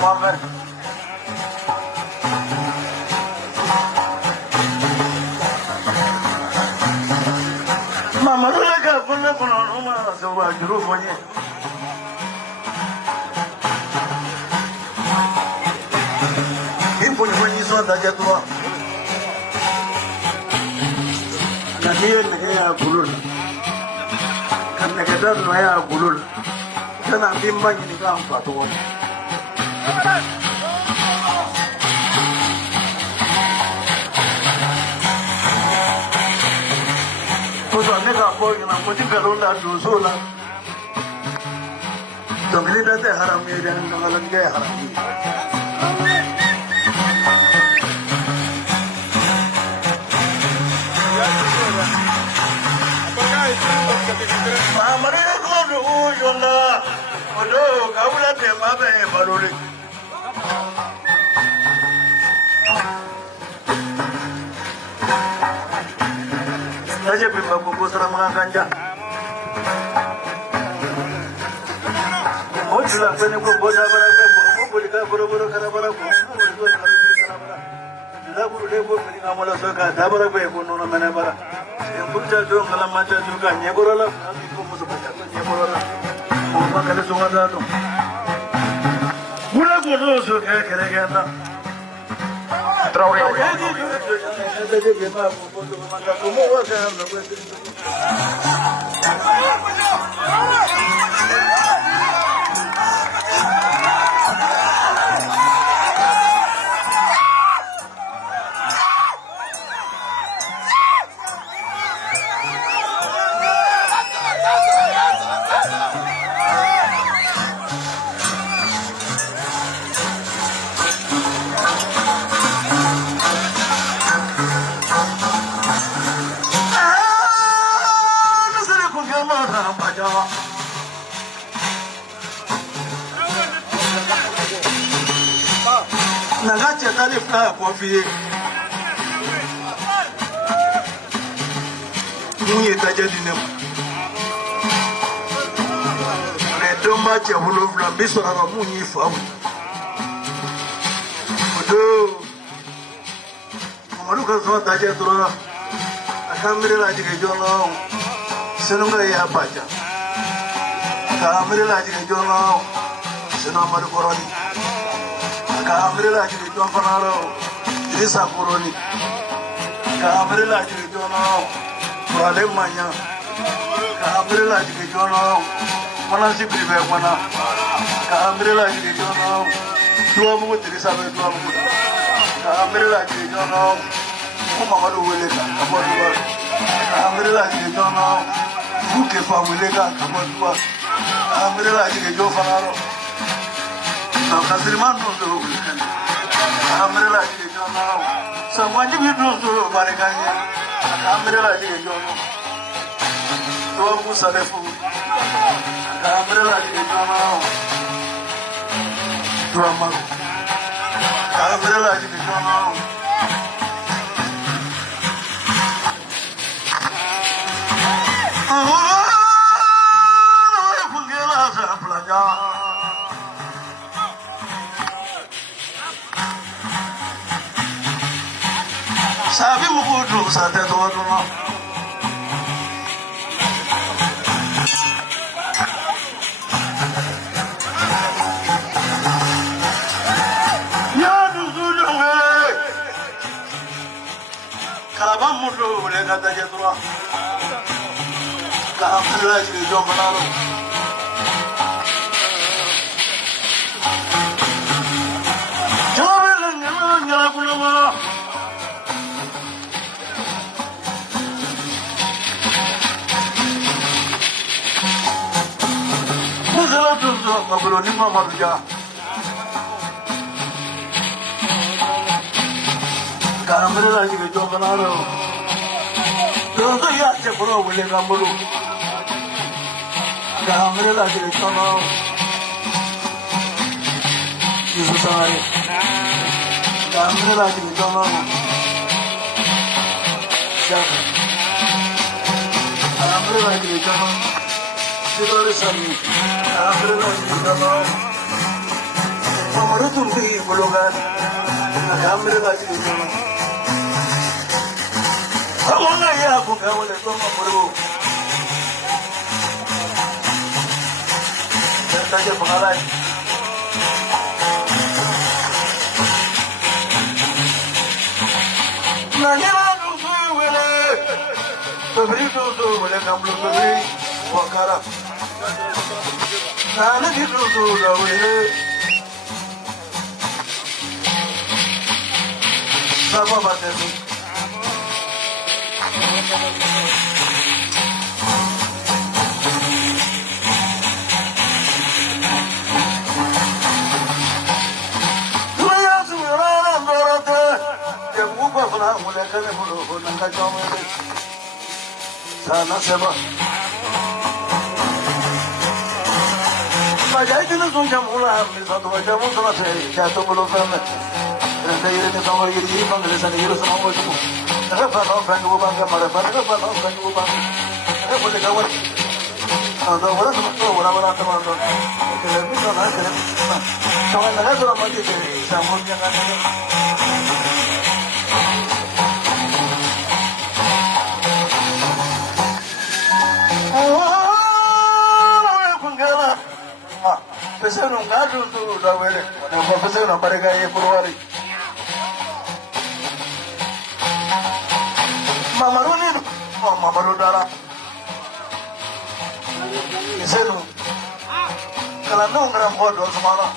Muhammad. Mama ló ká fún lẹ́kùnrin ọ̀run máa sọ̀rọ̀ àjùrò fún yẹn. Ipò ni wọ́n yí sọ́ọ́ dájẹ́ tó wà. Nàìjíríà nìkan yà kúrò ní. Kànàkẹ́tà nù yà kúrò ní. Tẹ́lá bí n bá yìí nìkan à ń fà tó wọ́n. Ne ka fɔ ɲɛna ko ni nkalon da donso la dɔnkilida tɛ haramu ye dɛ nkalontigɛ ye haramu ye. Mamadu ye kuma dugu yɔnda o don kabula tɛma bɛ ye balo de. Aja bimba buku serang mengangkanja. Oh jelas benar buku bodoh barang buku boleh kah boro-boro karena barang buku boleh kah harus beli karena barang. Jelas buku deh buku beli ngamal suka dah barang buku pun nona mana barang. Yang purca tu ngalam macam tu kan nyeborolah. Aku musuh baca tu nyeborolah. Mau makan sungai dah tu. Bulan bodoh suka kira-kira. Traore. Nagache tali fly kofi. Munye tajadi nem. Ne domba che hulo fla biso aba munye famu. Odo. Amaru ka so taje tura. Akamire la jige jono. Senunga ya baja. Akamire la jige jono. Senu amaru koroni. Kamrila jiri tuan panaro, jiri sakuroni. Kamrila jiri tuan kurale manya. Kamrila jiri tuan mana si prive mana. Kamrila jiri tuan dua mulut jiri sabe dua mulut. Kamrila jiri tuan kumamaru wele kan kamu dua. Kamrila jiri tuan buke fa wele kan kamu dua. Kamrila jiri tuan panaro. Kasiriman dulu, kamera lagi di jono, semuanya dulu balikanya, kamera lagi di jono, dua musa defu, kamera lagi di jono, dua malu, kamera lagi di jono, punggela saya pelajar. Sabi mukudu sa teto no. Ya dudu nge. Kalabam mudu le kata jetro. Kamera ji jombalaro. Jomel ngala kulama. Ngabulu ni mama ruja. Kamera lagi ke jomba naro. Dosa ya je bro boleh ngabulu. Kamera lagi ke jomba. Yesus sahari. Kamera lagi ke jomba. Kamera lagi ke jomba. Kita harus sami. Kamera lagi ke jomba. Mamaru Turki Bologan, Akamil Laji. I want to hear from Mamaru. Thank you for my life. Wakara, Nana did do the way. Sana seba. Majai dinu sunjam ula misal tu macam mana tu saya jatuh belum pernah. Kerana ini ni sama ini panggil sana ini sama macam. Apa nak friend bukan kamera, apa nak friend bukan. Apa boleh kawan. Ada orang tu orang teman tu. Kalau kita nak kerja, sama nak tu ramai je. Sama jangan. Pesa no ngadu tu dah wele, nampak pesa no pada gaya Purwari. Mamaru ni, mamaru darah. Pesa no, kalau no ngeram bodoh semua.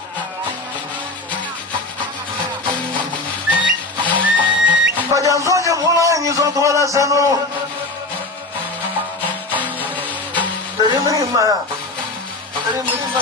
Pajan saja mulai ni suatu alasan no. Dari mana? Dari mana?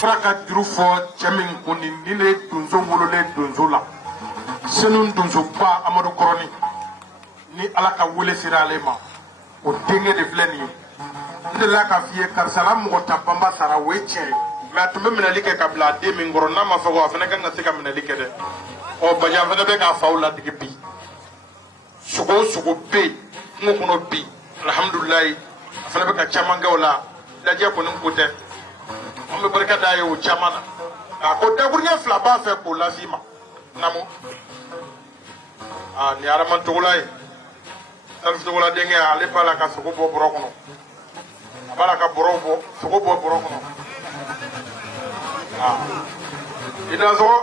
Fraka juru fɔ cɛ min ko ni le donso wololen donso la senu donsoba Amadu Kɔrɔni ni Ala ka wele sera ale ma o denkɛ de filɛ nin ye n delila k'a f'i ye karisa la mɔgɔ ta banba sara o ye tiɲɛ ye mais a tun bɛ minɛli kɛ ka bila a den min kɔrɔ n'a ma fɔ ko a fana kan ka se ka minɛli kɛ dɛ ɔ Bajan fana bɛ k'a faw ladege bi sogo o sogo bɛ yen kungo kɔnɔ bi alhamdulilayi a fana bɛ ka caman kɛ o la lajɛ kɔni ko tɛ an bɛ barika da ye o caman na a ko dakuruɲɛ fila b'a fɛ k'o lase i ma namu nin ye Adama ye Salifu Togola denkɛ ale b'a la ka sogo bɔ bɔrɔ kɔnɔ a b'a la ka sogo bɔ bɔrɔ kɔnɔ i dansɔgɔ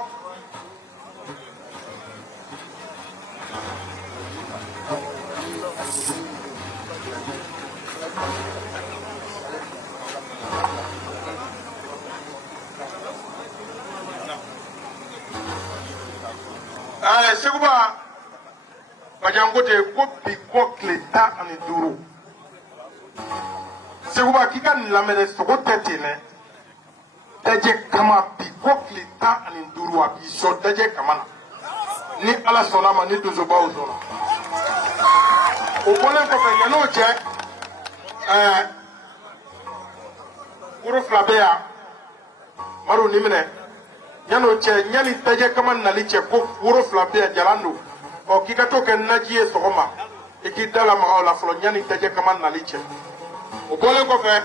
Seguba Bajan ko ten ko bi kɔ tile 15 Seguba k'i ka nin lamɛn dɛ sogo tɛ ten dɛ dajɛ kama bi kɔ tile 15 a b'i sɔn dajɛ kama na ni Ala sɔnna ma ni donsobaw sɔnna o bɔlen kɔfɛ yan'o cɛ woro fila bɛ yan Maru ni minɛ yan'o cɛ yanni dajɛ kama nali cɛ ko woro fila bɛ yan jalan don ɔ k'i ka to kɛ naji ye sɔgɔma i k'i da lamaga o la fɔlɔ yanni dajɛ kama nali cɛ o bɔlen kɔfɛ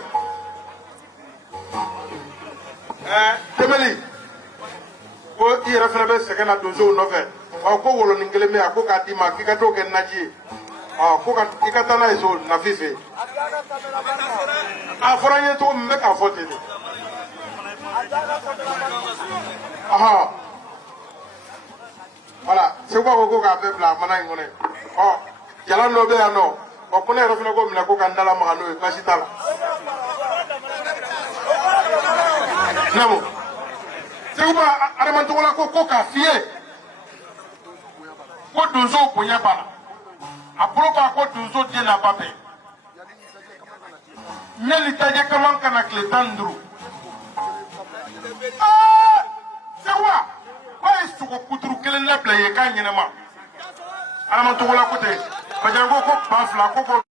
tɛmɛli ko i yɛrɛ fana bɛ sɛgɛn na donsow nɔfɛ ɔ ko wolonin kelen bɛ yan ko k'a d'i ma k'i ka to kɛ naji ye ɔ ko i ka taa n'a ye so Nafi fɛ yen a fɔra n ye cogo min n bɛ k'a fɔ ten de voilà Seguba ko k'a bɛɛ bila mana in kɔnɔ ɔ jalan dɔ bɛ yan nɔ ɔ ko ne yɛrɛ fana ko minɛ ko ka n dalamaga n'o ye baasi t'a la namu Seguba Aramantola ko ka fie. Ko donzo bonya bala. Aproba ko donzo de na babe. Nyali taje kaman kana kletandru. Seguba wa isuko kuturu kelen na blaye ka nyinema. Aramantola ko te. Bajango ko ba fla ko